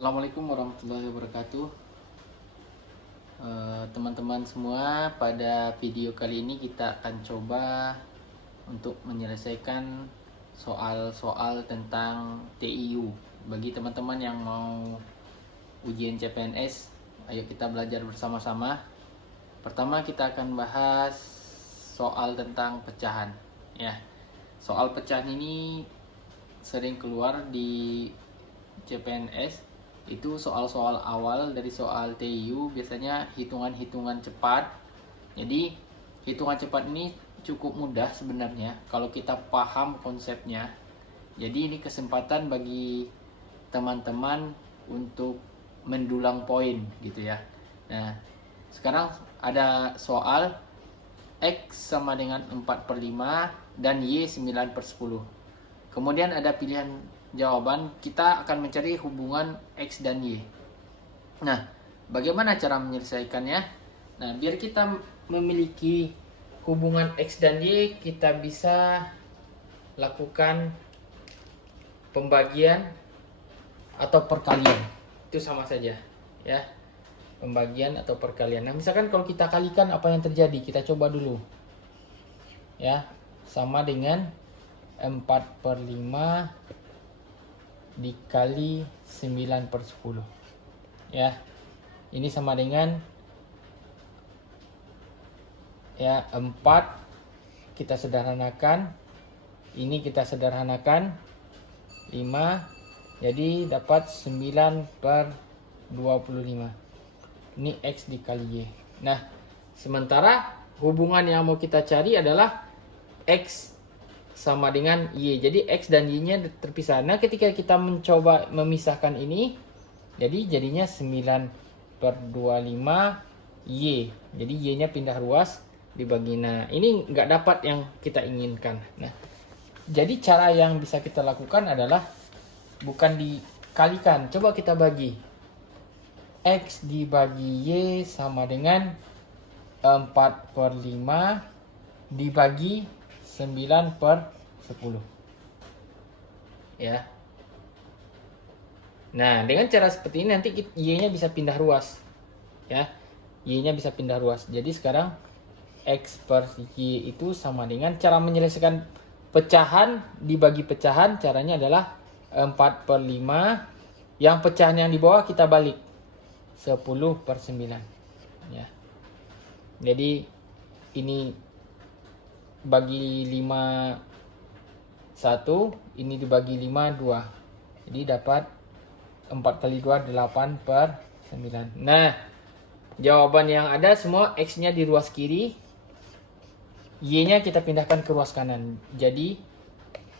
Assalamualaikum warahmatullahi wabarakatuh. Teman-teman semua, pada video kali ini kita akan coba untuk menyelesaikan soal-soal tentang TIU. Bagi teman-teman yang mau ujian CPNS, ayo kita belajar bersama-sama. Pertama kita akan bahas soal tentang pecahan. Ya, soal pecahan ini sering keluar di CPNS. Itu soal-soal awal dari soal TIU, biasanya hitungan-hitungan cepat. Jadi hitungan cepat ini cukup mudah sebenarnya kalau kita paham konsepnya. Jadi ini kesempatan bagi teman-teman untuk mendulang poin gitu ya. Nah, sekarang ada soal X sama dengan 4/5 dan Y 9/10. Kemudian ada pilihan jawaban, kita akan mencari hubungan X dan Y. Nah, bagaimana cara menyelesaikannya? Nah, biar kita memiliki hubungan X dan Y, kita bisa lakukan pembagian atau perkalian. Itu sama saja, ya. Pembagian atau perkalian. Nah, misalkan kalau kita kalikan, apa yang terjadi? Kita coba dulu. Ya, sama dengan 4/5 dikali 9/10. Ya, ini sama dengan 4 kita sederhanakan, ini kita sederhanakan 5, jadi dapat 9/25. Ini X dikali Y. Nah, sementara hubungan yang mau kita cari adalah X sama dengan Y. Jadi X dan Y-nya terpisah. Nah, ketika kita mencoba memisahkan ini, jadinya 9/25 Y. Jadi Y-nya pindah ruas dibagi. Nah, ini nggak dapat yang kita inginkan. Nah, jadi cara yang bisa kita lakukan adalah bukan dikalikan. Coba kita bagi. X dibagi Y sama dengan 4/5 dibagi 9/10. Ya. Nah, dengan cara seperti ini nanti Y-nya bisa pindah ruas. Ya. Y-nya bisa pindah ruas. Jadi sekarang X per Y itu sama dengan, cara menyelesaikan pecahan dibagi pecahan, caranya adalah 4/5. Yang pecahan yang di bawah kita balik 10/9. Ya. Jadi ini bagi 5 1, ini dibagi 5 2. Jadi dapat 4 kali 2 8/9. Nah, jawaban yang ada semua X-nya di ruas kiri, Y-nya kita pindahkan ke ruas kanan. Jadi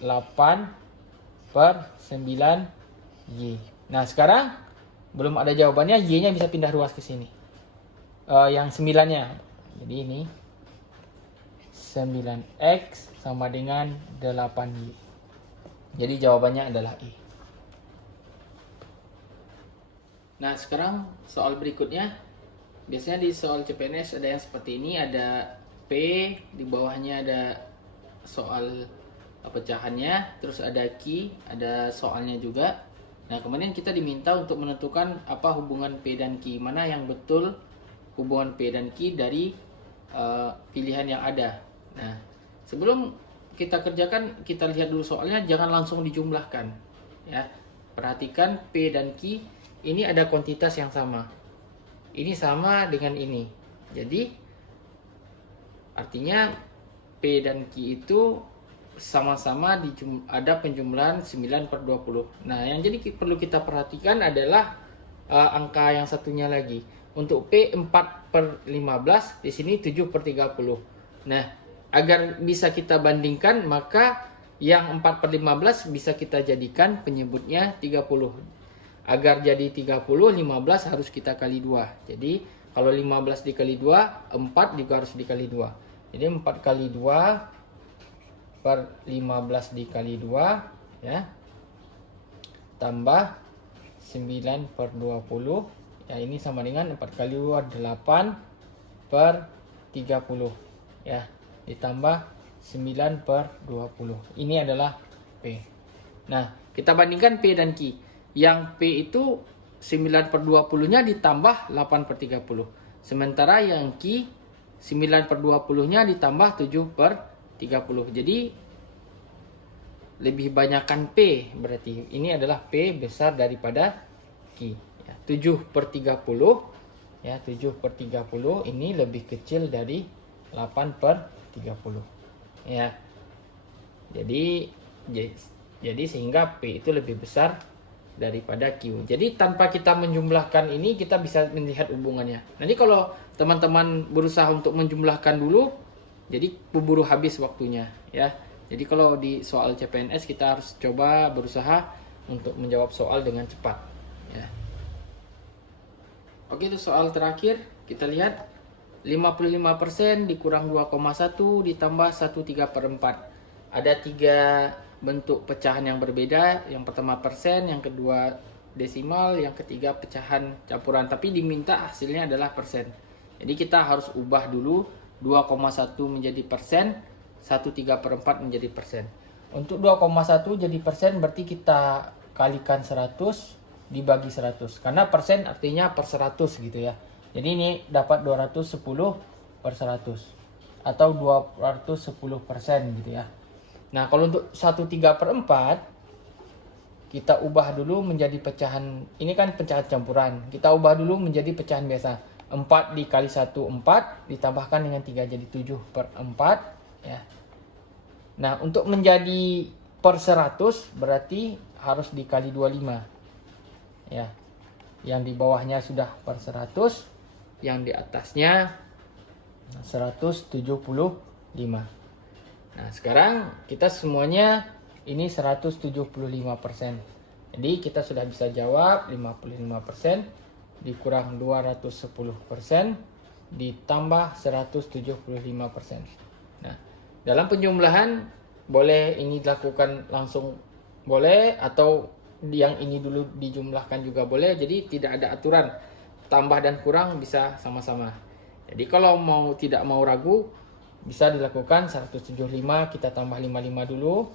8/9 Y. Nah, sekarang belum ada jawabannya, Y-nya bisa pindah ruas ke sini. Yang 9-nya. Jadi ini 9X sama dengan 8Y. Jadi jawabannya adalah E. Nah, sekarang soal berikutnya. Biasanya di soal CPNS ada yang seperti ini, ada P, di bawahnya ada soal pecahannya, terus ada Q, ada soalnya juga. Nah, kemudian kita diminta untuk menentukan apa hubungan P dan Q, mana yang betul hubungan P dan Q dari pilihan yang ada. Nah, sebelum kita kerjakan, kita lihat dulu soalnya, jangan langsung dijumlahkan. Ya, perhatikan P dan Q ini ada kuantitas yang sama. Ini sama dengan ini. Jadi artinya P dan Q itu sama-sama ada penjumlahan 9/20. Nah, yang jadi perlu kita perhatikan adalah angka yang satunya lagi. Untuk P 4/15, di sini 7/30. Nah, agar bisa kita bandingkan, maka yang 4/15 bisa kita jadikan penyebutnya 30. Agar jadi 30, 15 harus kita kali 2. Jadi kalau 15 dikali 2, 4 juga harus dikali 2. Jadi 4 kali 2 per 15 dikali 2, ya, tambah 9/20. Ya, ini sama dengan 4 kali 2 8/30. Ya, ditambah 9/20. Ini adalah P. Nah, kita bandingkan P dan Q. Yang P itu 9/20 nya ditambah 8/30. Sementara yang Q 9/20 nya ditambah 7/30. Jadi lebih banyakkan P, berarti ini adalah P besar daripada Q. Ya, 7/30 ya, 7/30 ini lebih kecil dari 8/30. Ya. Jadi sehingga P itu lebih besar daripada Q. Jadi tanpa kita menjumlahkan ini kita bisa melihat hubungannya. Nanti kalau teman-teman berusaha untuk menjumlahkan dulu, jadi keburu habis waktunya ya. Jadi kalau di soal CPNS kita harus coba berusaha untuk menjawab soal dengan cepat ya. Oke, itu soal terakhir. Kita lihat 55% dikurang 2,1 ditambah 1/3/4. Ada 3 bentuk pecahan yang berbeda. Yang pertama persen, yang kedua desimal, yang ketiga pecahan campuran, tapi diminta hasilnya adalah persen. Jadi kita harus ubah dulu 2,1 menjadi persen, 1/3/4 menjadi persen. Untuk 2,1 jadi persen berarti kita kalikan 100 dibagi 100. Karena persen artinya per 100 gitu ya. Jadi ini dapat 210/100 atau 210% gitu ya. Nah, kalau untuk 1/3/4 kita ubah dulu menjadi pecahan, ini kan pecahan campuran. Kita ubah dulu menjadi pecahan biasa. 4 dikali 1 4 ditambahkan dengan 3 jadi 7/4 ya. Nah, untuk menjadi per 100 berarti harus dikali 25. Ya. Yang di bawahnya sudah per 100, yang di atasnya 175. Nah, sekarang kita semuanya ini 175%. Jadi kita sudah bisa jawab 55% dikurang 210% ditambah 175%. Nah, dalam penjumlahan boleh ini dilakukan langsung boleh, atau yang ini dulu dijumlahkan juga boleh. Jadi tidak ada aturan. Tambah dan kurang bisa sama-sama. Jadi kalau tidak mau ragu, bisa dilakukan 175 kita tambah 55 dulu.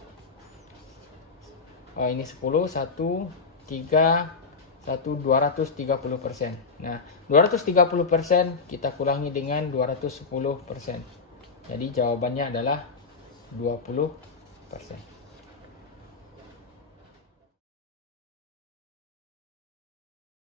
Oh, ini 10, 1, 3, 1, 230%. Nah, 230% kita kurangi dengan 210%. Jadi jawabannya adalah 20%.